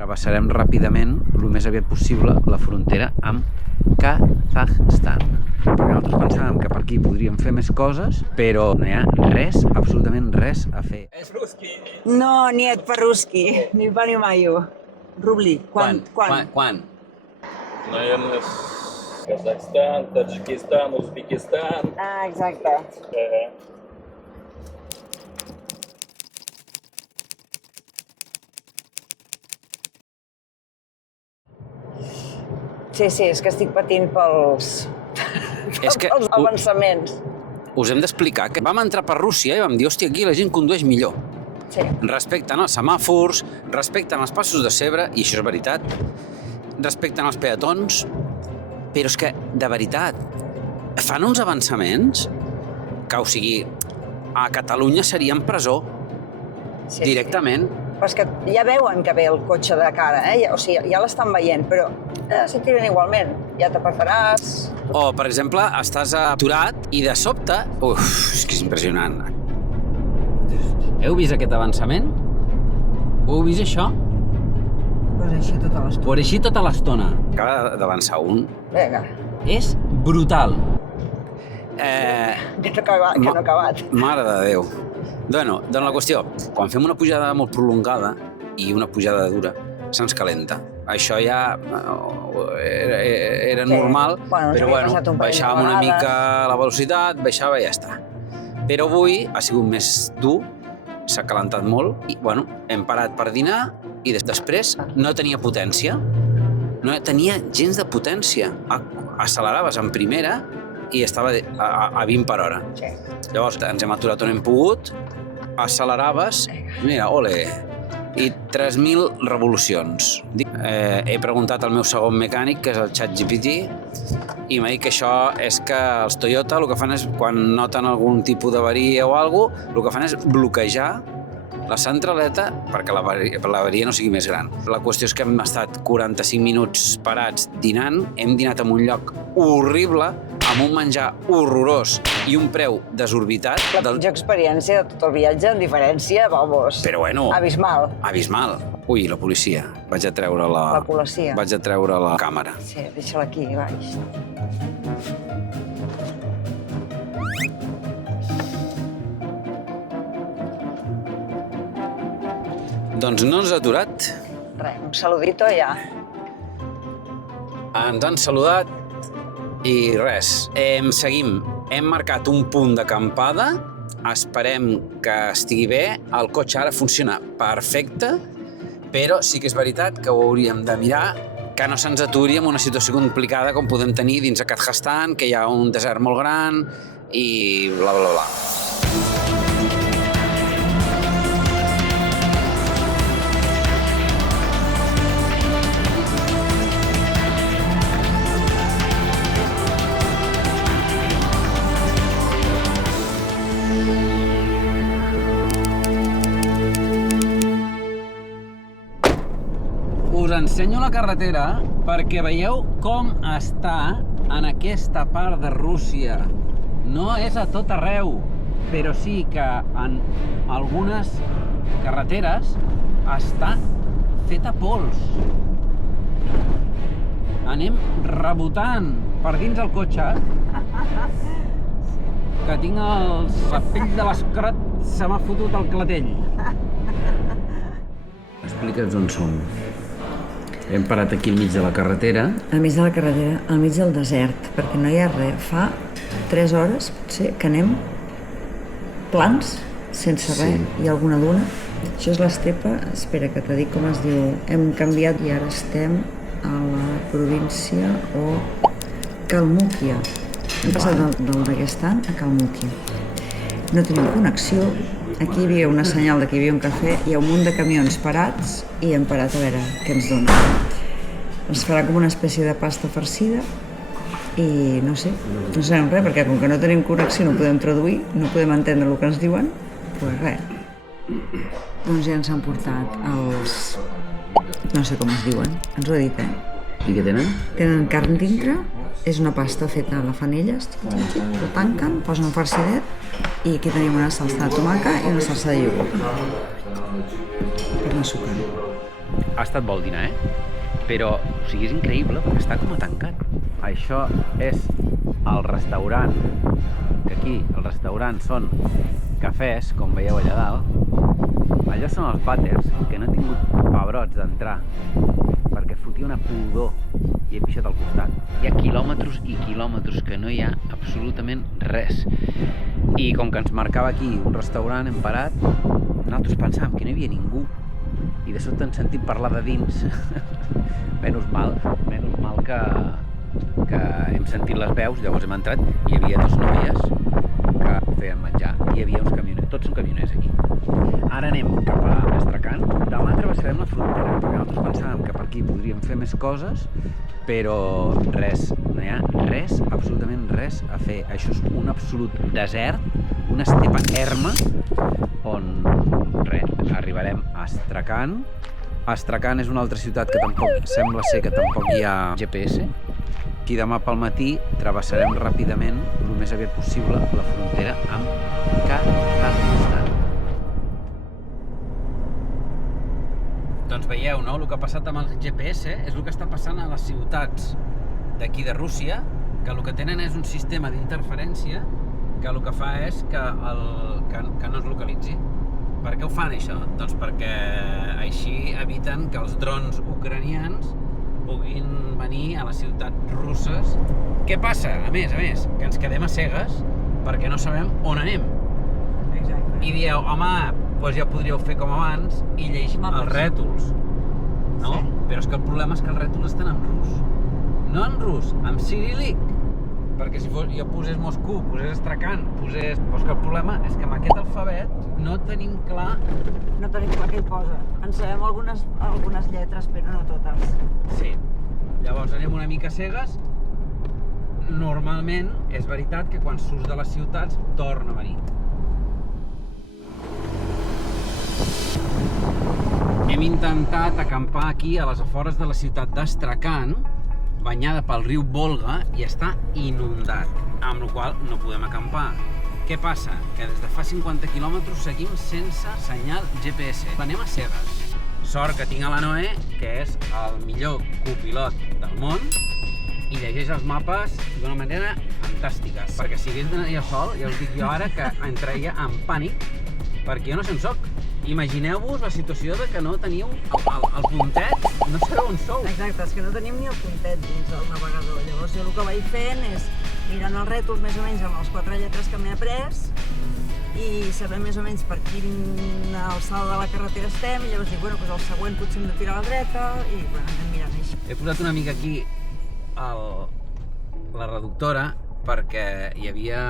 Travessarem ràpidament, el més aviat possible, la frontera amb Kazakhstan. Perquè nosaltres pensàvem que per aquí podríem fer més coses, però no hi ha res, absolutament res a fer. No, нет по-русски, не понимаю. Рубли. Quan? Наверное, Казахстан, Таджикистан, Узбекистан. Ah, exacte. Sí, és que estic patint pels avançaments. Us hem d'explicar que vam entrar per Rússia i vam dir, hòstia, aquí la gent condueix millor. Sí. Respecten els semàfors, respecten els passos de zebra, i això és veritat, respecten els peatons, però és que, de veritat, fan uns avançaments que, o sigui, a Catalunya serien presó, directament. Però és que ja veuen que ve el cotxe de cara, o sigui, ja l'estan veient, però se tiren igualment, ja t'apartaràs. O, per exemple, estàs aturat i de sobte... Uf, és que és impressionant. Heu vist aquest avançament? Ho heu vist, això? Pues així tota l'estona. Pues així tota l'estona. Acaba d'avançar un. Vinga. És brutal. Que no ha acabat. Mare de Déu. Bueno, doncs la qüestió, quan fem una pujada molt prolongada i una pujada dura, se'ns calenta. Això ja era normal, però baixàvem una mica la velocitat, baixava i ja està. Però avui ha sigut més dur, s'ha calentat molt i, bueno, hem parat per dinar i després no tenia potència. No tenia gens de potència. Acceleraves en primera i estava a 20 per hora. Llavors ens hem aturat on hem pogut, acceleraves, mira, ole, i 3.000 revolucions. He preguntat al meu segon mecànic, que és el ChatGPT, i m'ha dit que això és que els Toyota el que fan és, quan noten algun tipus d'avaria o alguna cosa, el que fan és bloquejar la centraleta perquè l'avaria no sigui més gran. La qüestió és que hem estat 45 minuts parats dinant, hem dinat en un lloc horrible, amb un menjar horrorós i un preu desorbitat. La pitjor experiència de tot el viatge, en diferència, vamos, però bueno, abismal. Abismal. Ui, la policia. Vaig a treure la... La policia. Vaig a treure la càmera. Sí, deixa-la aquí, baix. Doncs no ens ha aturat. Res, un saludito ja. Ens han saludat i res. Seguim. Hem marcat un punt d'acampada. Esperem que estigui bé. El cotxe ara funciona perfecte, però sí que és veritat que ho hauríem de mirar, que no se'ns aturi en una situació complicada com podem tenir dins de Kazakhstan, que hi ha un desert molt gran i bla, bla, bla. Us ensenyo la carretera perquè veieu com està en aquesta part de Rússia. No és a tot arreu, però sí que en algunes carreteres està feta pols. Anem rebotant per dins el cotxe, que tinc la pell de l'escrot, se m'ha fotut el clatell. Explica'ns on som. Hem parat aquí al mig de la carretera. Al mig de la carretera, al mig del desert, perquè no hi ha res. Fa 3 hores, potser, que anem plans, sense res. Hi ha alguna duna. Això és l'estepa, espera que t'he dit com es diu. Hem canviat i ara estem a la província o Kalmúquia. Hem passat del Daguestan a Kalmúquia. No tenim connexió. Aquí hi havia una senyal que hi havia un cafè, hi ha un munt de camions parats i hem parat a veure què ens dona. Ens farà com una espècie de pasta farcida i no sé, no sabem res, perquè com que no tenim connexió, no podem traduir, no podem entendre el que ens diuen, doncs res. Doncs ja ens han portat els... no sé com es diuen, ens ho he dit, I què tenen? Tenen carn dintre, és una pasta feta a la fanella, ho tanquen, posen un farcidet i aquí tenim una salsa de tomaca i una salsa de iogurt per no sucar. Ha estat bo el dinar, Però, o sigui, és increïble perquè està com a tancat. Això és el restaurant, que aquí els restaurants són cafès, com veieu allà dalt. Allò són els vàters, que no he tingut pebrots d'entrar perquè fotia una pudor i he pixat al costat. Hi ha quilòmetres i quilòmetres que no hi ha absolutament res. I com que ens marcava aquí un restaurant, hem parat, nosaltres pensàvem que no hi havia ningú i de sobte hem sentit parlar de dins. Menys mal que hem sentit les veus, llavors hem entrat i hi havia dues noies que feien menjar. Hi havia uns camioners, tots són camioners aquí. Ara anem cap a Astrakhan. Demà travessarem la frontera, perquè nosaltres pensàvem que per aquí podríem fer més coses, però res, no hi ha res, absolutament res a fer. Això és un absolut desert, una estepa erma, on arribarem a Astrakhan. Astrakhan és una altra ciutat que tampoc sembla ser que tampoc hi ha GPS. I demà pel matí travessarem ràpidament, el més aviat possible, la frontera amb Kazakhstan. Doncs veieu, no? El que ha passat amb el GPS és el que està passant a les ciutats d'aquí de Rússia, que el que tenen és un sistema d'interferència que el que fa és que no es localitzi. Per què ho fan, això? Doncs perquè així eviten que els drons ucranians puguin venir a les ciutats russes. Què passa? A més, que ens quedem a cegues perquè no sabem on anem. Exacte. I dieu, home, doncs ja podríeu fer com abans i llegir els rètols, no? Sí. Però és que el problema és que els rètols estan en rus. No en rus, en ciríl·lic. Perquè si jo posés Moscou, posés Astrakhan, posés... Però és que el problema és que amb aquest alfabet no tenim clar... No tenim clar què hi posa. En sabem algunes lletres, però no totes. Sí. Llavors anem una mica cegues. Normalment és veritat que quan surts de les ciutats torna a venir. Hem intentat acampar aquí a les afores de la ciutat d'Astrakhan, banyada pel riu Volga, i està inundat, amb la qual no podem acampar. Què passa? Que des de fa 50 quilòmetres seguim sense senyal GPS. Anem a cegues. Sort que tinc a la Noé, que és el millor copilot del món, i llegeix els mapes d'una manera fantàstica. Perquè si hagués d'anar jo sol, ja us dic jo ara que entraria en pànic, perquè jo no sé on soc. Imagineu-vos la situació de que no teniu el puntet, no sabeu on sou. Exacte, és que no tenim ni el puntet dins del navegador. Llavors jo el que vaig fent és mirant els rètols més o menys amb les 4 lletres que m'he après i saber més o menys per quina alçada de la carretera estem, i llavors dic, bueno, doncs el següent potser hem de tirar a la dreta i bueno, anem mirant així. He posat una mica aquí la reductora perquè hi havia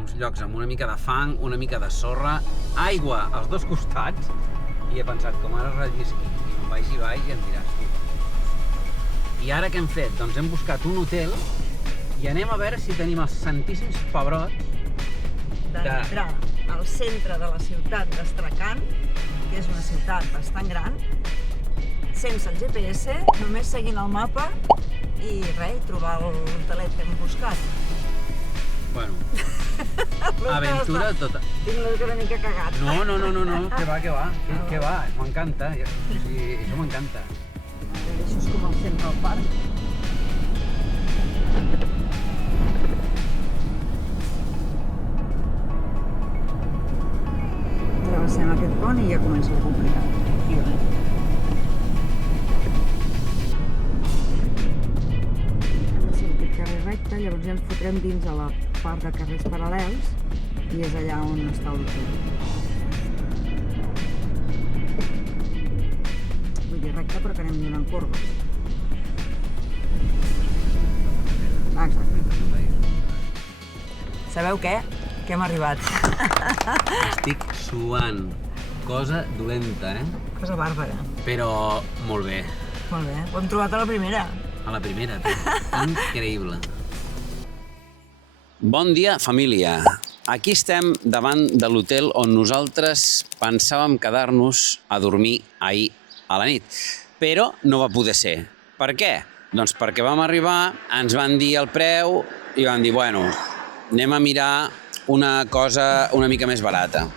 uns llocs amb una mica de fang, una mica de sorra, aigua als dos costats, i he pensat, com ara rellisqui i me'n vagi baix i em diràs tu. I ara què hem fet? Doncs hem buscat un hotel i anem a veure si tenim els santíssims pebrots d'entrar al centre de la ciutat d'Astrakhan, que és una ciutat bastant gran, sense el GPS, només seguint el mapa i res, trobar l'hotelet que hem buscat. Bueno, aventura tota. Tinc l'ulls una mica cagat. No, que va, m'encanta, o sigui, això m'encanta. Això és com el centre del parc. Travessem aquest pont i ja comença a complicar. Carrer recte, llavors ja ens fotrem dins a la part de carrers paral·lels i és allà on està l'hotel. Vull dir recte, però que anem donant corbes. Exacte. Sabeu què? Que hem arribat. Estic suant. Cosa dolenta, Cosa bàrbara. Però molt bé. Molt bé. Ho hem trobat a la primera. A la primera, increïble. Bon dia, família. Aquí estem davant de l'hotel on nosaltres pensàvem quedar-nos a dormir ahir a la nit. Però no va poder ser. Per què? Doncs perquè vam arribar, ens van dir el preu i vam dir, bueno, anem a mirar una cosa una mica més barata.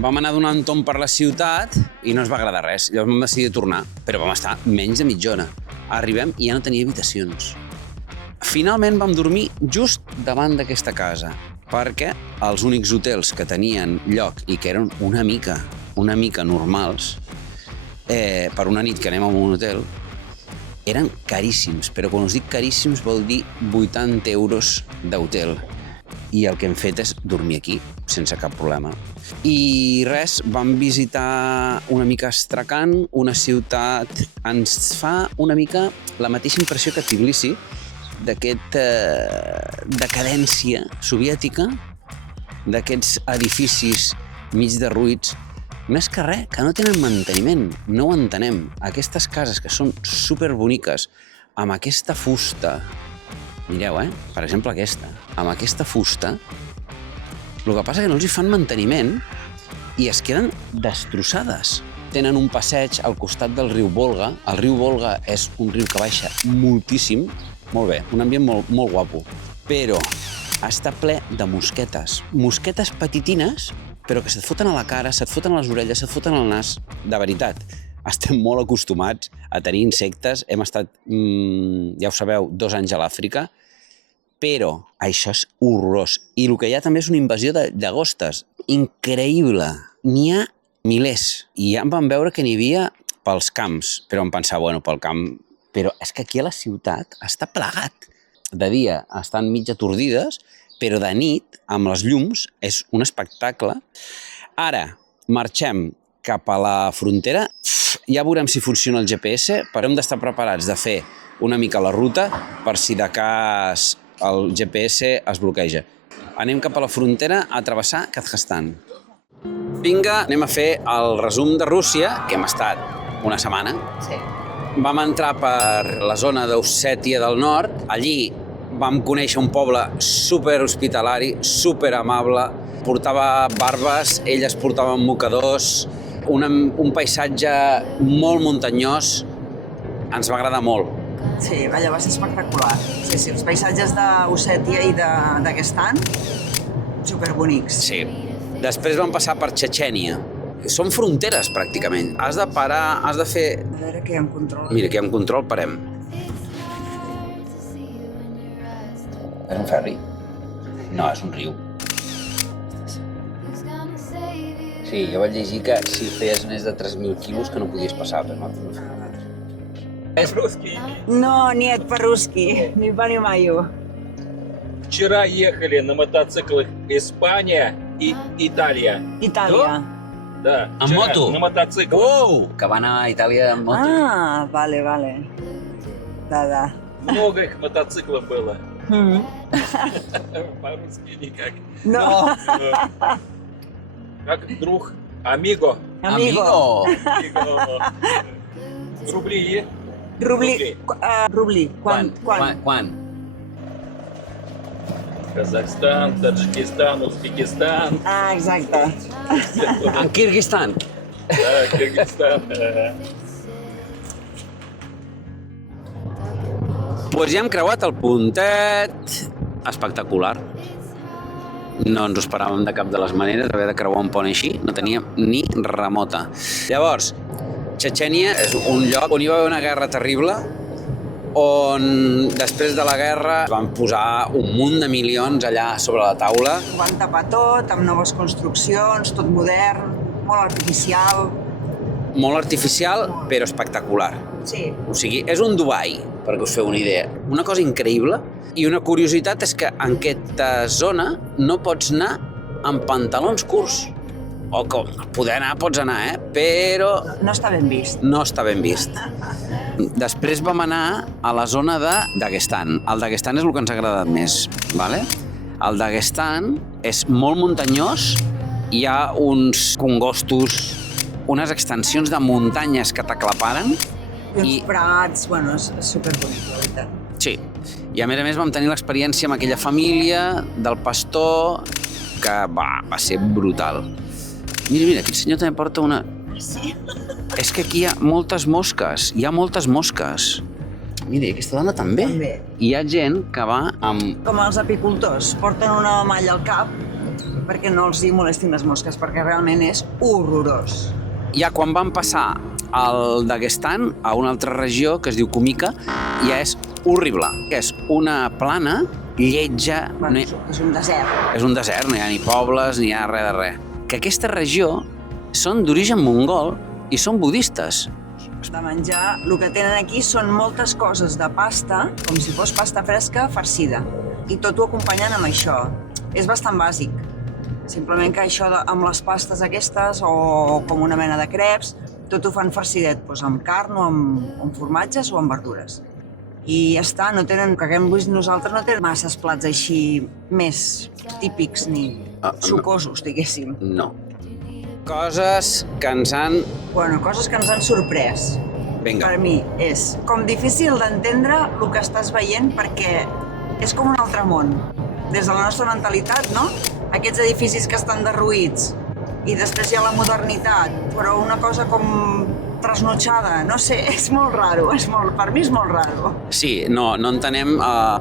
Vam anar donant un tomb per la ciutat i no ens va agradar res. Llavors vam decidir tornar, però vam estar menys de mitja hora. Arribem i ja no tenia habitacions. Finalment vam dormir just davant d'aquesta casa, perquè els únics hotels que tenien lloc i que eren una mica normals, per una nit que anem a un hotel, eren caríssims, però quan us dic caríssims vol dir 80 euros d'hotel. I el que hem fet és dormir aquí, sense cap problema. I res, vam visitar una mica Astrakhan, una ciutat... Ens fa una mica la mateixa impressió que Tbilisi, d'aquesta decadència soviètica, d'aquests edificis mig derruïts, més que res, que no tenen manteniment, no ho entenem. Aquestes cases que són superboniques, amb aquesta fusta, mireu, per exemple aquesta, amb aquesta fusta, el que passa és que no els hi fan manteniment i es queden destrossades. Tenen un passeig al costat del riu Volga. El riu Volga és un riu que baixa moltíssim, molt bé, un ambient molt guapo, però està ple de mosquetes. Mosquetes petitines, però que se't foten a la cara, se't foten a les orelles, se't foten al nas. De veritat, estem molt acostumats a tenir insectes. Hem estat, ja ho sabeu, 2 anys a l'Àfrica, però això és horrorós. I el que hi ha també és una invasió de llagostes. Increïble. N'hi ha milers. I ja em van veure que n'hi havia pels camps, però em pensava, bueno, pel camp... Però és que aquí a la ciutat està plagat. De dia estan mig atordides, però de nit, amb les llums, és un espectacle. Ara, marxem cap a la frontera. Ja veurem si funciona el GPS, però hem d'estar preparats de fer una mica la ruta per si de cas el GPS es bloqueja. Anem cap a la frontera a travessar Kazakhstan. Vinga, anem a fer el resum de Rússia, que hem estat una setmana. Sí. Vam entrar per la zona d'Ossètia del Nord. Allí vam conèixer un poble superhospitalari, superamable. Portava barbes, elles portaven mocadors, un paisatge molt muntanyós. Ens va agradar molt. Sí, allà va ser espectacular. Sí, els paisatges d'Ossètia i de Daguestan, superbonics. Sí. Després vam passar per Txetxènia. Són fronteres, pràcticament. Has de parar, has de fer... A veure que hi ha un control. Mira, aquí hi ha un control, parem. És un ferri? No, és un riu. Sí, jo vaig llegir que si feies més de 3.000 quilos que no podies passar, però no fem res. Русский. No, нет, по-русски, не понимаю. Вчера ехали на мотоциклах Испания и Италия. Италия. Да, А вчера мото? на мотоциклах. Uau! Que van a Itàlia amb moto. Ah, vale, vale. Да. Много их мотоциклов было. Mm. По-русски никак. No. Как друг, амиго. Amigo. Амиго. Рубли. Rubli. Rubli. Quan? Казахстан, Таджикистан, Узбекистан. Ah, exacte. En Kirguistan. Да, Кыргызстан. Doncs ja hem creuat el puntet. Espectacular. No ens ho esperàvem de cap de les maneres, haver de creuar un pont així. No teníem ni remota. Llavors, Txetxènia és un lloc on hi va haver una guerra terrible, on després de la guerra van posar un munt de milions allà sobre la taula. Ho van tapar tot, amb noves construccions, tot modern, molt artificial. Molt artificial, però espectacular. Sí. O sigui, és un Dubai, perquè us feu una idea. Una cosa increïble. I una curiositat és que en aquesta zona no pots anar amb pantalons curts. O com, poder anar, pots anar, però No està ben vist. no està ben vist. Després vam anar a la zona de Daguestan. El Daguestan és el que ens ha agradat més, ¿vale? El Daguestan és molt muntanyós, hi ha uns congostos, unes extensions de muntanyes que t'aclaparen. I uns prats, bueno, és superbonic, la veritat. Sí, i a més vam tenir l'experiència amb aquella família del pastor, que va ser brutal. Mira, aquest senyor també porta una... Sí. És que aquí hi ha moltes mosques, Mira, aquesta dona també. També. Hi ha gent que va amb... Com els apicultors, porten una malla al cap perquè no els hi molestin les mosques, perquè realment és horrorós. Ja quan vam passar al Daguestan, a una altra regió que es diu Kumika, ja és horrible. És una plana lletja... Bueno, és un desert. És un desert, no hi ha ni pobles, ni hi ha res de res. Que aquesta regió són d'origen mongol i són budistes. De menjar, el que tenen aquí són moltes coses de pasta, com si fos pasta fresca farcida. I tot ho acompanyen amb això. És bastant bàsic. Simplement que això amb les pastes aquestes o com una mena de creps, tot ho fan farcidet, doncs amb carn o amb formatges o amb verdures. I ja està, no tenen, que hem vist nosaltres, no tenen masses plats així més típics ni sucosos, diguéssim. No. Coses que ens han... Bueno, coses que ens han sorprès. Vinga. Per mi és com difícil d'entendre el que estàs veient perquè és com un altre món. Des de la nostra mentalitat, no? Aquests edificis que estan derruïts i després hi ha la modernitat, però una cosa com trasnotxada, no sé, és molt raro, per mi és molt raro. Sí, no entenem,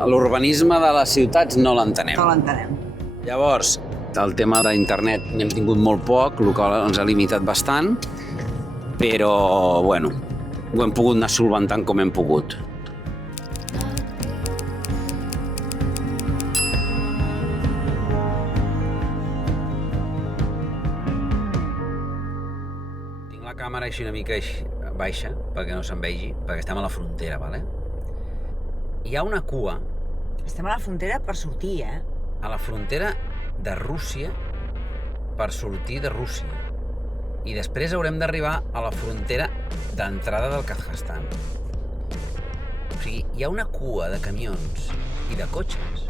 l'urbanisme de les ciutats no l'entenem. No l'entenem. Llavors, el tema d'internet n'hem tingut molt poc, el qual ens ha limitat bastant, però, bueno, ho hem pogut anar solventant com hem pogut. Tinc la càmera així una mica baixa, perquè no se'n vegi, perquè estem a la frontera, ¿vale? Hi ha una cua Estem a la frontera per sortir, a la frontera de Rússia per sortir de Rússia. I després haurem d'arribar a la frontera d'entrada del Kazakhstan. O sigui, hi ha una cua de camions i de cotxes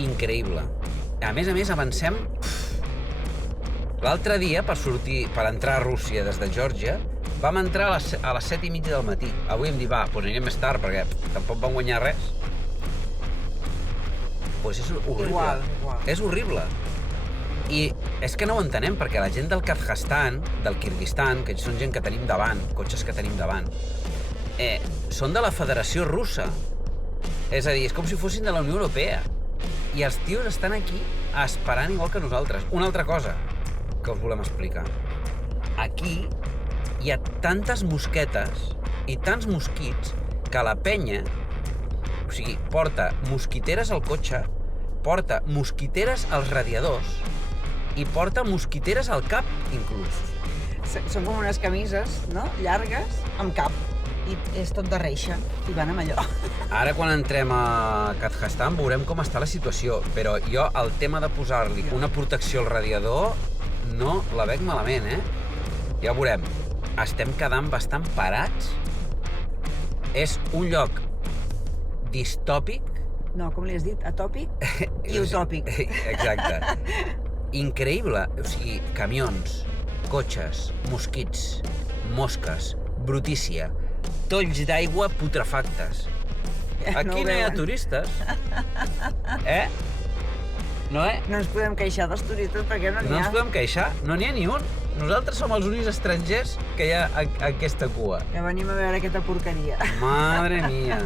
increïble. A més, avancem... L'altre dia, per entrar a Rússia des de Geòrgia, vam entrar a les 7:30 del matí. Avui hem dit, doncs anirem més tard, perquè tampoc vam guanyar res. Pues és horrible. Igual. És horrible. I és que no ho entenem, perquè la gent del Kazakhstan, del Kirguistan, que són gent que tenim davant, cotxes que tenim davant, són de la Federació Russa. És a dir, és com si fossin de la Unió Europea. I els tios estan aquí esperant igual que nosaltres. Una altra cosa que us volem explicar. Aquí hi ha tantes mosquetes i tants mosquits que la penya, o sigui, porta mosquiteres al cotxe, porta mosquiteres als radiadors i porta mosquiteres al cap, inclús. Són com unes camises, no?, llargues, amb cap. I és tot de reixa, i van amb allò. Ara, quan entrem a Kazakhstan, veurem com està la situació, però jo el tema de posar-li una protecció al radiador no la veig malament, Ja ho veurem. Estem quedant bastant parats. És un lloc distòpic. No, com li has dit? Atòpic i utòpic. Exacte. Increïble. O sigui, camions, cotxes, mosquits, mosques, brutícia, tolls d'aigua putrefactes. Aquí no hi ha turistes. No ens podem queixar dels turistes perquè no n'hi ha. No ens podem queixar, no n'hi ha ni un. Nosaltres som els únics estrangers que hi ha a aquesta cua. Que venim a veure aquesta porqueria. Madre mia.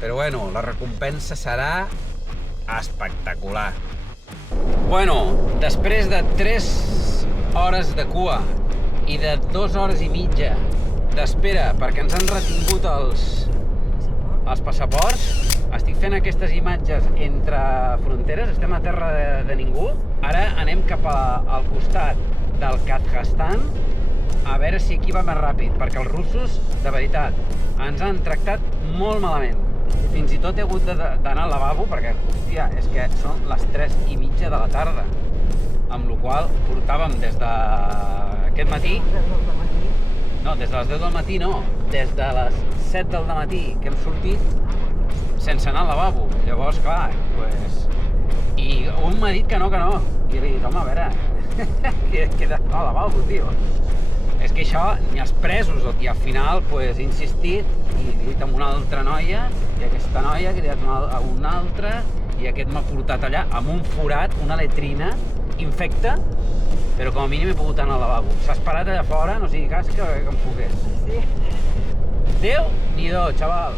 Però bueno, la recompensa serà espectacular. Bueno, després de 3 hores de cua i de 2 hores i mitja d'espera perquè ens han retingut els passaports, estic fent aquestes imatges entre fronteres, estem a terra de ningú. Ara anem cap al costat del Kazakhstan a veure si aquí va més ràpid, perquè els russos, de veritat, ens han tractat molt malament. Fins i tot he hagut d'anar al lavabo perquè, hòstia, és que són les 3:30 de la tarda, amb la qual portàvem des d'aquest matí... No, des de les 10 del matí no, des de les 7 del matí que hem sortit sense anar al lavabo. Llavors, clar, pues... I un m'ha dit que no, i li he dit, home, a veure, que he d'anar al lavabo, tio. És que això, ni els presos, i al final, pues, he insistit, i he dit amb una altra noia, i aquesta noia que he dit a una altra, i aquest m'ha portat allà, amb un forat, una letrina infecta, però com a mínim he pogut anar al lavabo. S'ha esperat allà fora, no sigui cas que em pogués. Sí. Déu-n'hi-do, xaval.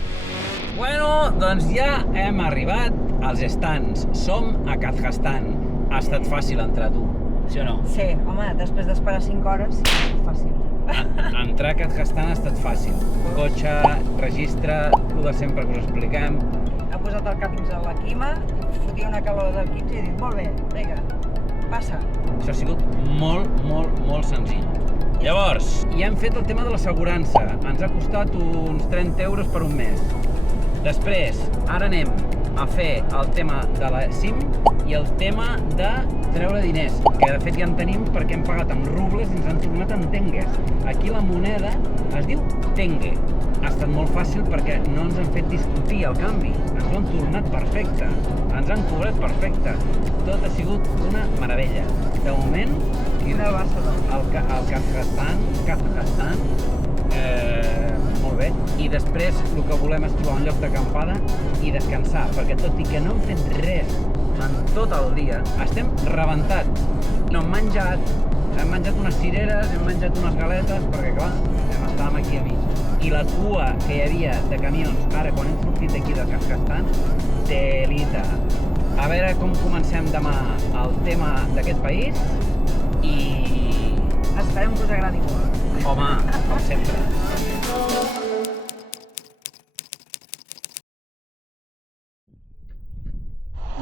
Bueno, doncs ja hem arribat als stands. Som a Kazakhstan. Ha estat fàcil entrar, tu. Sí o no? Sí, home, després d'esperar 5 hores, fàcil. Entrar a Kazakhstan ha estat fàcil. Cotxe, registre, el de sempre que us expliquem. Ha posat el cap dins de la quima, fotia una calor del 15 i he dit, molt bé, vinga, passa. Això ha sigut molt senzill. Llavors, ja hem fet el tema de l'assegurança. Ens ha costat uns 30 euros per un mes. Després, ara anem a fer el tema de la SIM i el tema de treure diners, que de fet ja en tenim perquè hem pagat amb rubles i ens han tornat en tengues. Aquí la moneda es diu tengue. Ha estat molt fàcil perquè no ens han fet discutir el canvi. Ens ho han tornat perfecte. Ens han cobrat perfecte. Tot ha sigut una meravella. De moment, el Kazakhstan, molt bé. I després el que volem és trobar un lloc d'acampada i descansar, perquè tot i que no hem fet res en tot el dia, estem rebentats. No hem menjat unes cireres, hem menjat unes galetes, perquè clar, estàvem aquí a mig. I la cua que hi havia de camions, ara quan hem sortit d'aquí de Kazakhstan, telita. A veure com comencem demà el tema d'aquest país i... Esperem que us agradi molt. Home, com sempre.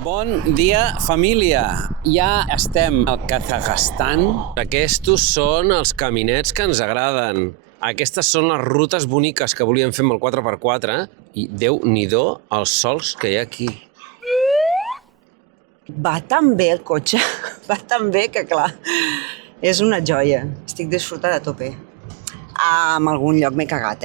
Bon dia, família! Ja estem al Kazakhstan. Aquests són els caminets que ens agraden. Aquestes són les rutes boniques que volíem fer amb el 4x4 i Déu-n'hi-do els sols que hi ha aquí. Va tan bé el cotxe, va tan bé que clar, és una joia. Estic disfrutant a tope. En algun lloc m'he cagat,